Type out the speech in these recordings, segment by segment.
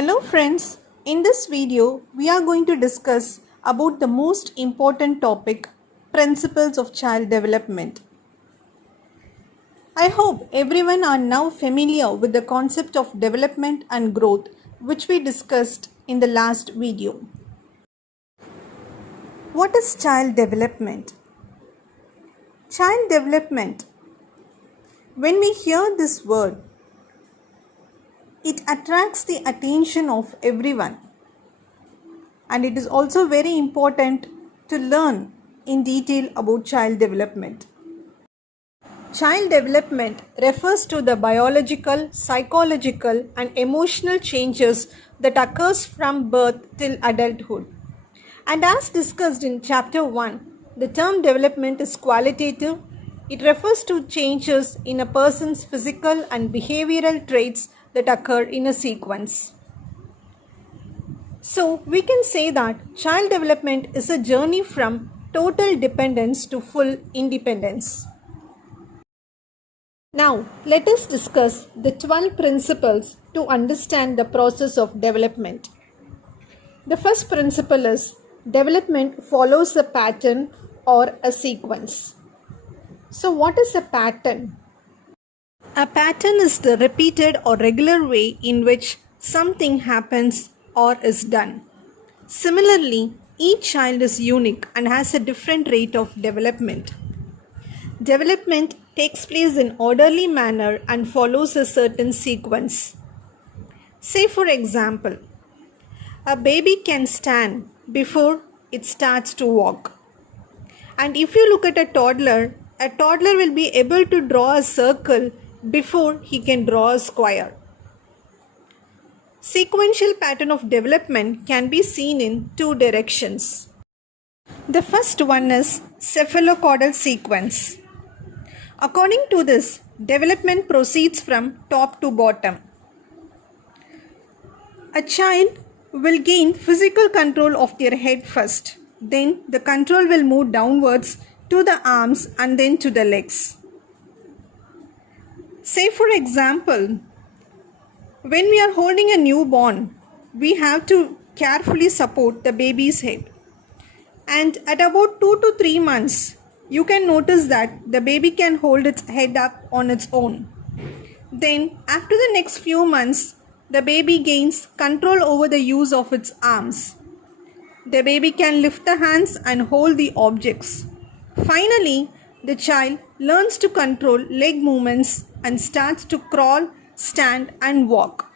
Hello friends, in this video we are going to discuss about the most important topic, principles of child development. I hope everyone are now familiar with the concept of development and growth which we discussed in the last video. What is child development? Child development. When we hear this word, it attracts the attention of everyone, and it is also very important to learn in detail about child development. Child development refers to the biological, psychological and emotional changes that occurs from birth till adulthood. And as discussed in chapter 1, the term development is qualitative. It refers to changes in a person's physical and behavioral traits that occur in a sequence. So we can say that child development is a journey from total dependence to full independence. Now let us discuss the 12 principles to understand the process of development. The first principle is development follows a pattern or a sequence. So what is a pattern? A pattern is the repeated or regular way in which something happens or is done. Similarly, each child is unique and has a different rate of development. Development takes place in orderly manner and follows a certain sequence. Say for example, a baby can stand before it starts to walk. And if you look at a toddler will be able to draw a circle before he can draw a square. Sequential pattern of development can be seen in two directions. The first one is cephalocaudal sequence. According to this, development proceeds from top to bottom. A child will gain physical control of their head first. Then the control will move downwards to the arms and then to the legs. Say for example, when we are holding a newborn, we have to carefully support the baby's head. And at about 2 to 3 months, you can notice that the baby can hold its head up on its own. Then after the next few months, the baby gains control over the use of its arms. The baby can lift the hands and hold the objects. Finally, the child learns to control leg movements and starts to crawl, stand and walk.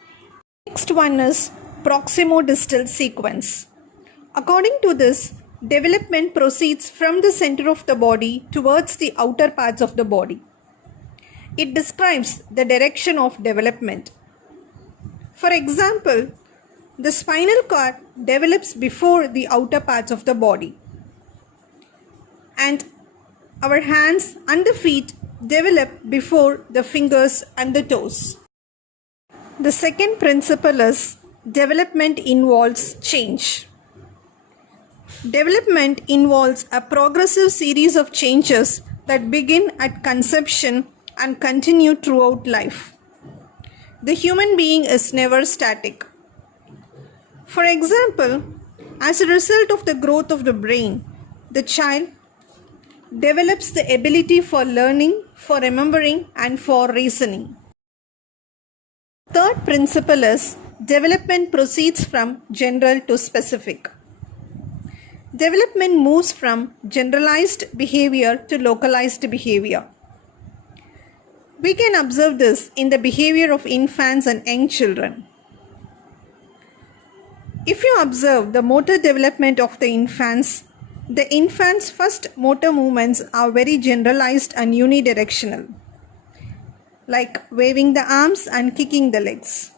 Next one is Proximodistal sequence. According to this, development proceeds from the center of the body towards the outer parts of the body. It describes the direction of development. For example, the spinal cord develops before the outer parts of the body, and our hands and the feet develop before the fingers and the toes. The second principle is development involves change. Development involves a progressive series of changes that begin at conception and continue throughout life. The human being is never static. For example, as a result of the growth of the brain, the child develops the ability for learning, for remembering and for reasoning. Third principle is development proceeds from general to specific. Development moves from generalized behavior to localized behavior. We can observe this in the behavior of infants and young children. If you observe the motor development of the infants first motor movements are very generalized and unidirectional, like waving the arms and kicking the legs.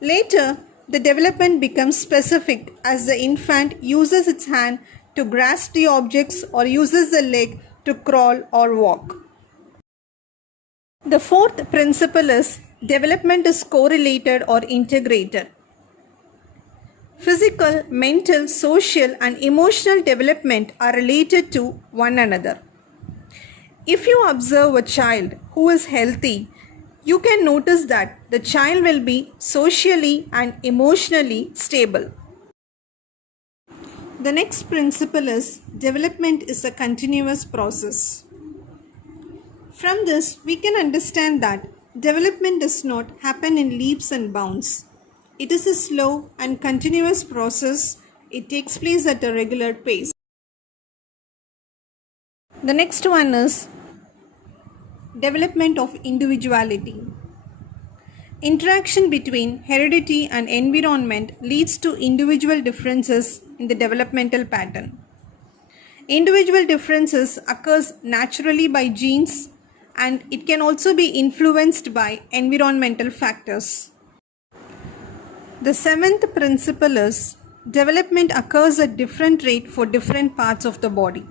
Later, the development becomes specific as the infant uses its hand to grasp the objects or uses the leg to crawl or walk. The fourth principle is development is correlated or integrated. Physical, mental, social and emotional development are related to one another. If you observe a child who is healthy, you can notice that the child will be socially and emotionally stable. The next principle is development is a continuous process. From this, we can understand that development does not happen in leaps and bounds. It is a slow and continuous process. It takes place at a regular pace. The next one is development of individuality. Interaction between heredity and environment leads to individual differences in the developmental pattern. Individual differences occurs naturally by genes, and it can also be influenced by environmental factors. The seventh principle is development occurs at different rate for different parts of the body.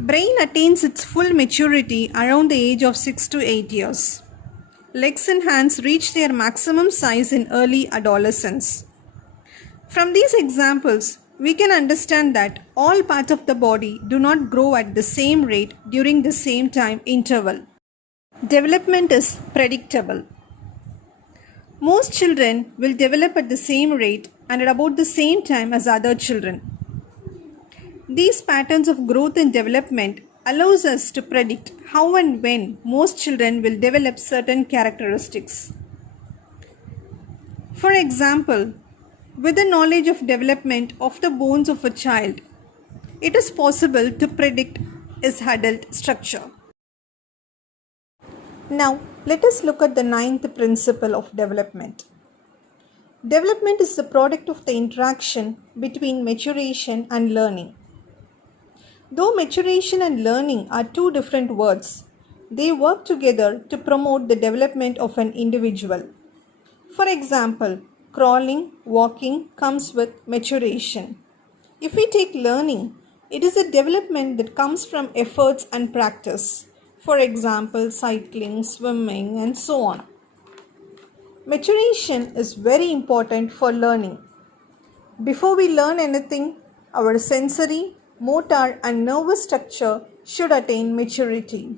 Brain attains its full maturity around the age of 6 to 8 years. Legs and hands reach their maximum size in early adolescence. From these examples, we can understand that all parts of the body do not grow at the same rate during the same time interval. Development is predictable. Most children will develop at the same rate and at about the same time as other children. These patterns of growth and development allows us to predict how and when most children will develop certain characteristics. For example, with the knowledge of development of the bones of a child, it is possible to predict his adult structure. Now, let us look at the ninth principle of development. Development is the product of the interaction between maturation and learning. Though maturation and learning are two different words, they work together to promote the development of an individual. For example, crawling, walking comes with maturation. If we take learning, it is a development that comes from efforts and practice. For example, cycling, swimming, and so on. Maturation is very important for learning. Before we learn anything, our sensory, motor, and nervous structure should attain maturity.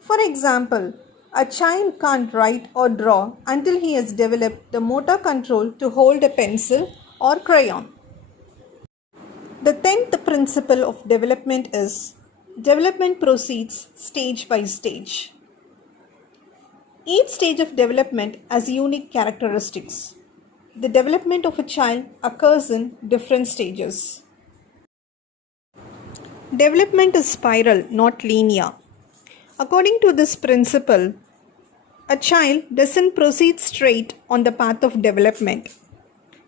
For example, a child can't write or draw until he has developed the motor control to hold a pencil or crayon. The 10th principle of development is development proceeds stage by stage. Each stage of development has unique characteristics. The development of a child occurs in different stages. Development is spiral, not linear. According to this principle, a child doesn't proceed straight on the path of development.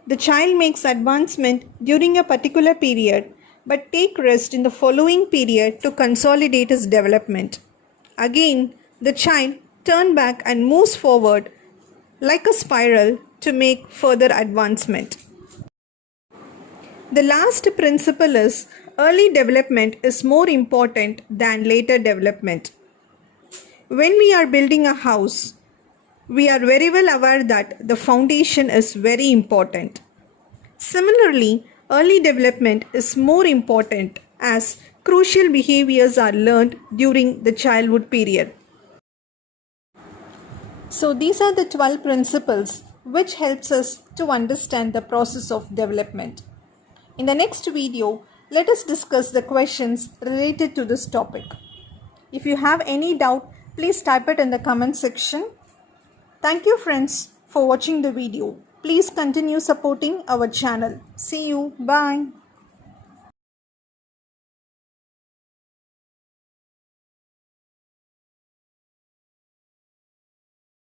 The child makes advancement during a particular period but take rest in the following period to consolidate his development. Again, the child turns back and moves forward like a spiral to make further advancement. The last principle is early development is more important than later development. When we are building a house, we are very well aware that the foundation is very important. Similarly, early development is more important as crucial behaviors are learned during the childhood period. So these are the 12 principles which helps us to understand the process of development. In the next video, let us discuss the questions related to this topic. If you have any doubt, please type it in the comment section. Thank you friends for watching the video. Please continue supporting our channel. See you. Bye.